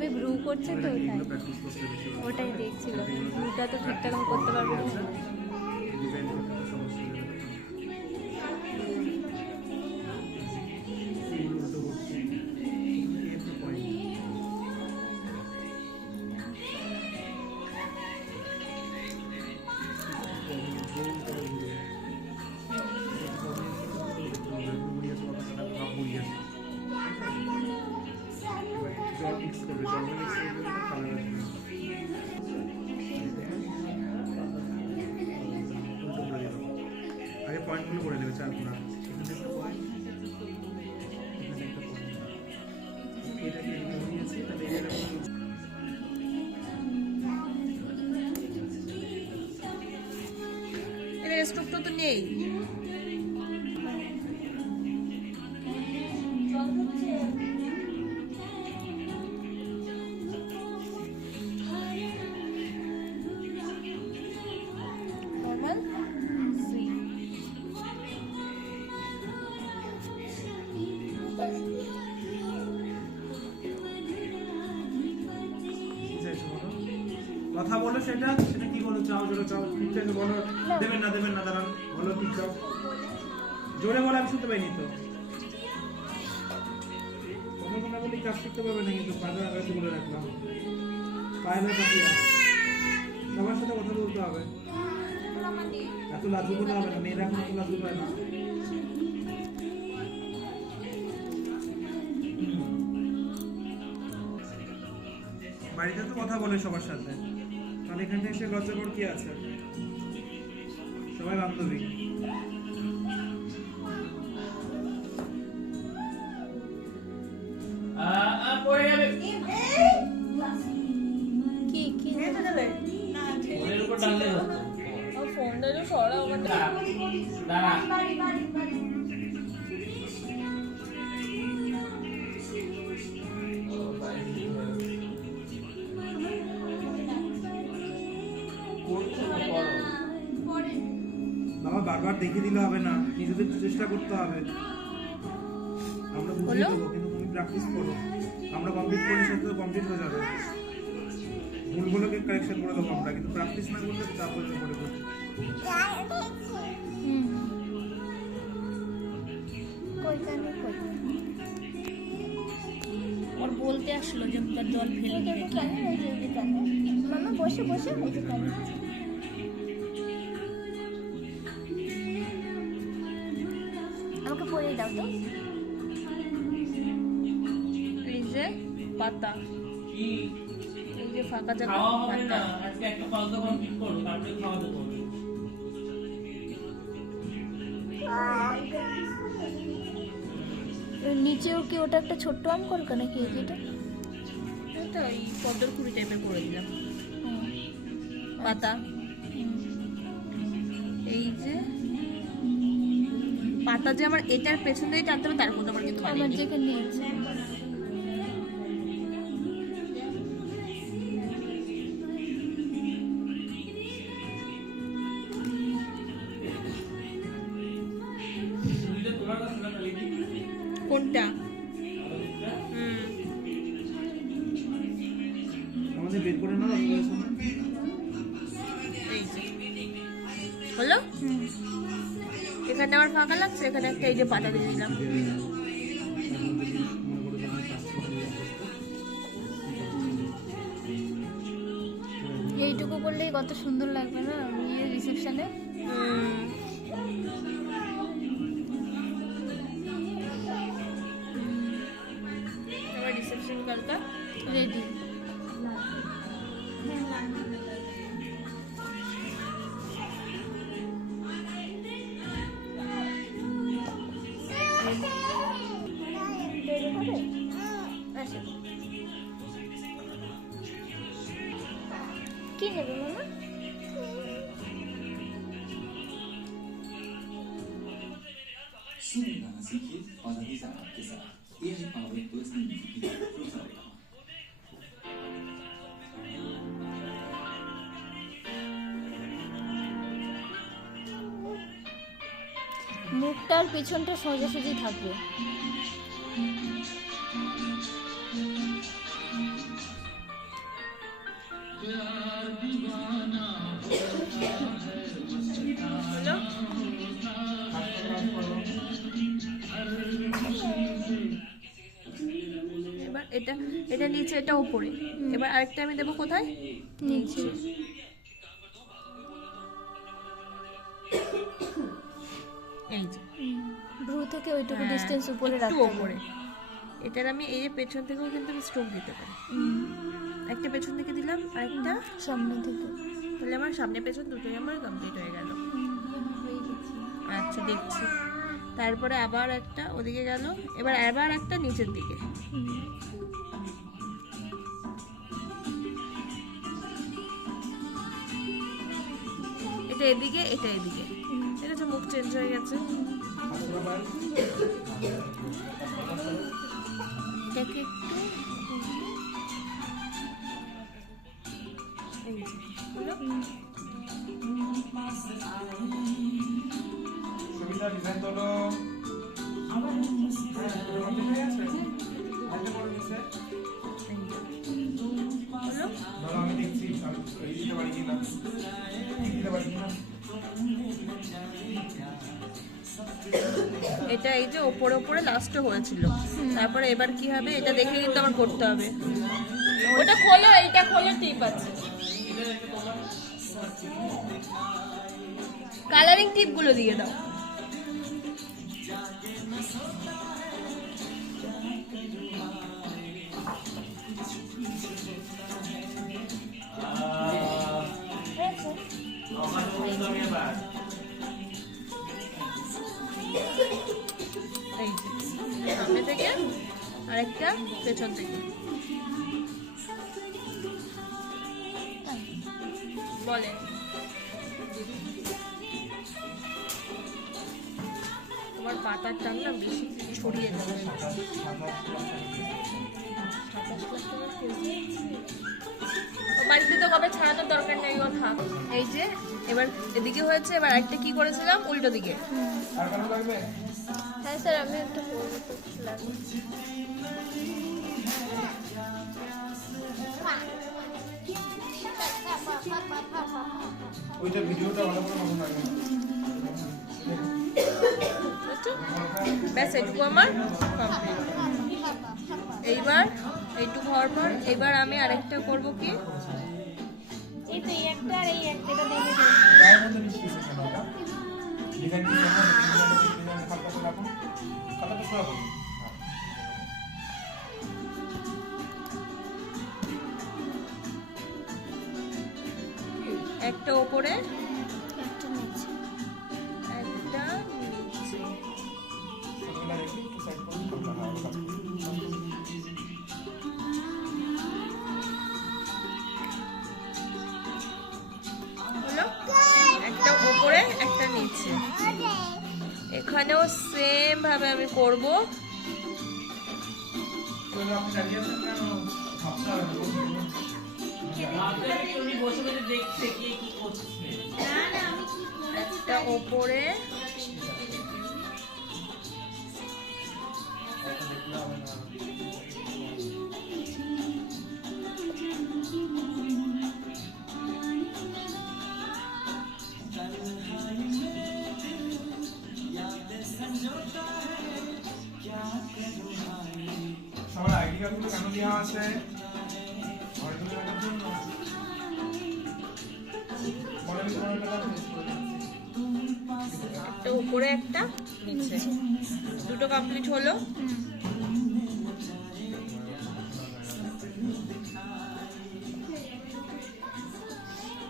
সবে ব্রু করছে তো ওটাই দেখছিলাম। ব্রুটা তো ঠিকঠাক আমি করতে পারবো না। আগে পয়েন্টগুলো করে নেবে চার গুণা এখানে একটা পয়েন্ট এখানে একটা পয়েন্ট এটাকে এখানে নিয়েছি তাহলে এটা এর স্ট্রোকটা তো নেই। কথা বলো সেটা সেটা কি বলো চাও জোরে চাও ঠিক আছে বলো দেবেন না দাঁড়ান বলো কি চাও জোরে বলো আমি শুনতে পাইনি তো কথা বলি কাজ করতে পারবে না কিন্তু পায়রা আগে বলে রাখলাম পায়রা কাটিয়া সবার সাথে কথা বলতে হবে এত লাজু বলে হবে না মেয়েরা এখন এত লাজু পায় না বাড়িতে তো কথা বলে সবার সাথে তাহলে এখানে এসে লজ্জাকর কি আছে সবাই বান্ধবী কি কি দেবে না ফোনের উপর ডাললে হতো ফোনটা তো সরা আমার দাঁড়া বাবা বারবার দেখে দিলে হবে না নিজেদের চেষ্টা করতে হবে আমরা বুঝিয়ে দেবো কিন্তু তুমি প্র্যাকটিস করো আমরা কমপ্লিট করলে সব তো কমপ্লিট হয়ে যাবে ভুলগুলোকে কারেকশন করে দেবো আমরা কিন্তু প্র্যাকটিস না করলে তারপরে পড়ে পড়ে ওর বলতে আসলো যে জল ফেলে দিবে মামা বসে বসে হয়েছে কেন আমাকে পড়িয়ে দাও তো এই যে পাতা এই যে ফাঁকা জায়গা পাতা আজকে একটা পাতা কমপ্লিট করো তারপরে খাওয়া দাওয়া করো নিচেও কি ওটা একটা ছোট্ট আম করবে নাকি যেটা এটা এই পদ্মর কুড়ি টাইপের করে দিলাম পাতা এই যে পাতা যে আমার এটার পেছন দিয়ে টানতে হবে তার মধ্যে আমার কিন্তু মানে আমার যেখানে নিয়েছে কোনটা আমাদের বের করে নাও এই যে হলো এখানে আমার ফাঁকা লাগছে এখানে একটা এই যে পাতা দিয়ে দিলাম এইটুকু করলেই কত সুন্দর লাগবে না বিয়ের রিসেপশনে আমার রিসেপশন কালটা রেডি কি নেবে মামা सुने गाना सीखिए और नतीजा आपके साथ AI पावर पर्सनल म्यूजिक की মুখটার পিছনটা সোজাসুজি থাকবে হলো? এবার এটা এটা নিচে, এটা উপরে। এবার আরেকটা আমি দেবো কোথায়? নিচে। এই যে ভ্রু থেকে ওইটুকু হ্যাঁ, ডিস্টেন্স উপরে একটু রাখতে উপরে। এটার আমি এই যে পেছন থেকেও কিন্তু স্ট্রোক দিতে পারি। একটা পেছন থেকে দিলাম, আরেকটা সামনে থেকে। তাহলে আমার সামনে পেছন দুটোই আমার কমপ্লিট হয়ে গেল। আচ্ছা দেখছি। তারপরে আবার একটা ওদিকে গেল, এবার আবার একটা নিচের দিকে। এটা এদিকে, এটা এদিকে। ঠিক আছে, মুখ চেঞ্জ হয়ে গেছে। এটাকে একটু এই যে, হলো? ছবিটা ডিজাইন তোলো। কমপ্লিট হয়ে গেছে? আরেকটা করো নিচে। হলো? ধরো আমি দেখছি আমি এই দিতে পারি কিনা, ঠিক দিতে পারি কিনা। এটা এই যে ওপরে ওপরে লাস্টে হয়েছিল। তারপরে এবার কি হবে এটা দেখে কিন্তু আমার করতে হবে। ওটা খোলো, এইটা খোলো, টিপ আছে। কালারিং টিপ গুলো দিয়ে দাও। আমার বলতে হবে এবার। এই যে সামনে থেকে আরেকটা পেছন থেকে। বলে তোমার পাতার টান না বেশি ছড়িয়ে যাবে। 27 লাখ টাকার কেজি। ও বাড়িতে তো কবে ছাড়ানোর দরকার নেই, ও থাক। এই যে এবার এদিকে হয়েছে, এবার একটা কি করেছিলাম উল্টো দিকে। আর কারো লাগবে? হ্যাঁ স্যার, আমি একটা করবো তো লাগবে। ওইটা ভিডিওটা ভালো করে মনে লাগবে। বুঝছো? ব্যাস এটুকু আমার কমপ্লিট। এইবার এইটুকু হওয়ার পর এবার আমি আরেকটা করব কি, এই তো এই একটা আর এই একটা, এটা দেখে দিন। গায়ের মধ্যে মিশিয়ে দিয়েছেন ওটা। ডিজাইন কি দেখুন, ডিজাইন খাতাটা রাখুন। খাতাটা সরাবো। একটা ওপরে একটা নিচে। একটা নিচে। ছবিটা রেখে একটু সাইড করুন, খাতা না কাজ করুন। হলো? একটা ওপরে একটা নিচে। এখানেও সেম ভাবে আমি করব। তাহলে আপনি দাঁড়িয়ে আছেন কেন? ভাবতে হবে না, বলুন। ভাবতে হবে কি উনি বসে বসে দেখছে কে কি করছে। একটা ওপরে সবার আইডি কার্ডগুলো কেন দেওয়া আছে? অরিজিনাল কার্ডের জন্য। পরে আমি তোমার একটা কাজ মিস করে দিচ্ছি। একটা উপরে একটা নিচে, দুটো কমপ্লিট হলো।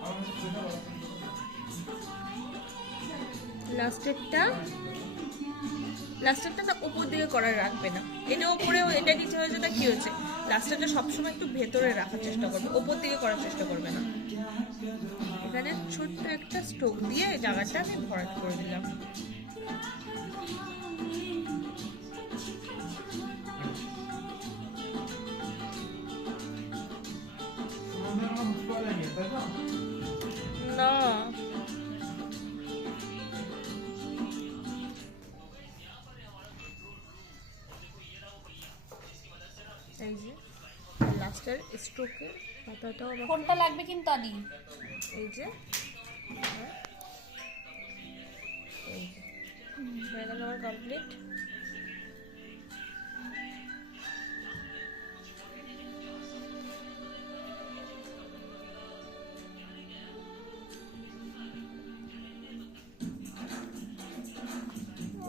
আমার কাছে যেটা বলো। লাস্টেরটা তো উপর দিকে করা রাখবে না। এটা উপরেও এটা নিচে হয়েছে, তা কি হয়েছে? লাস্টেরটা সবসময় একটু ভেতরে রাখার চেষ্টা করবে, উপর দিকে করার চেষ্টা করবে না। এখানে ছোট্ট একটা স্ট্রোক দিয়ে এই জায়গাটা আমি ভরাট করে দিলাম। তোমাদের আমার বুঝতে পারলেনি, তাই তো? না এই যে লাস্টের স্ট্রোকের পাতাটাও আমাকে কোনটা লাগবে কিন্তু আদি? এই যে হ্যাঁ, এই যে হয়ে গেল আমার কমপ্লিট।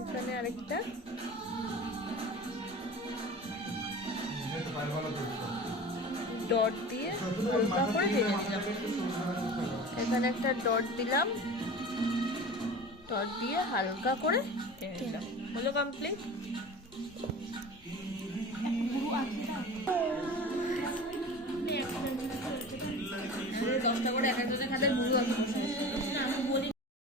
এখানে আরেকটা ডট দিয়ে হালকা করে টেনে নিলাম। এখানে একটা ডট দিলাম, ডট দিয়ে হালকা করে টেনে নিলাম। হলো কমপ্লিট। দশটা করে এক একজনের খাতে গুরু আছে।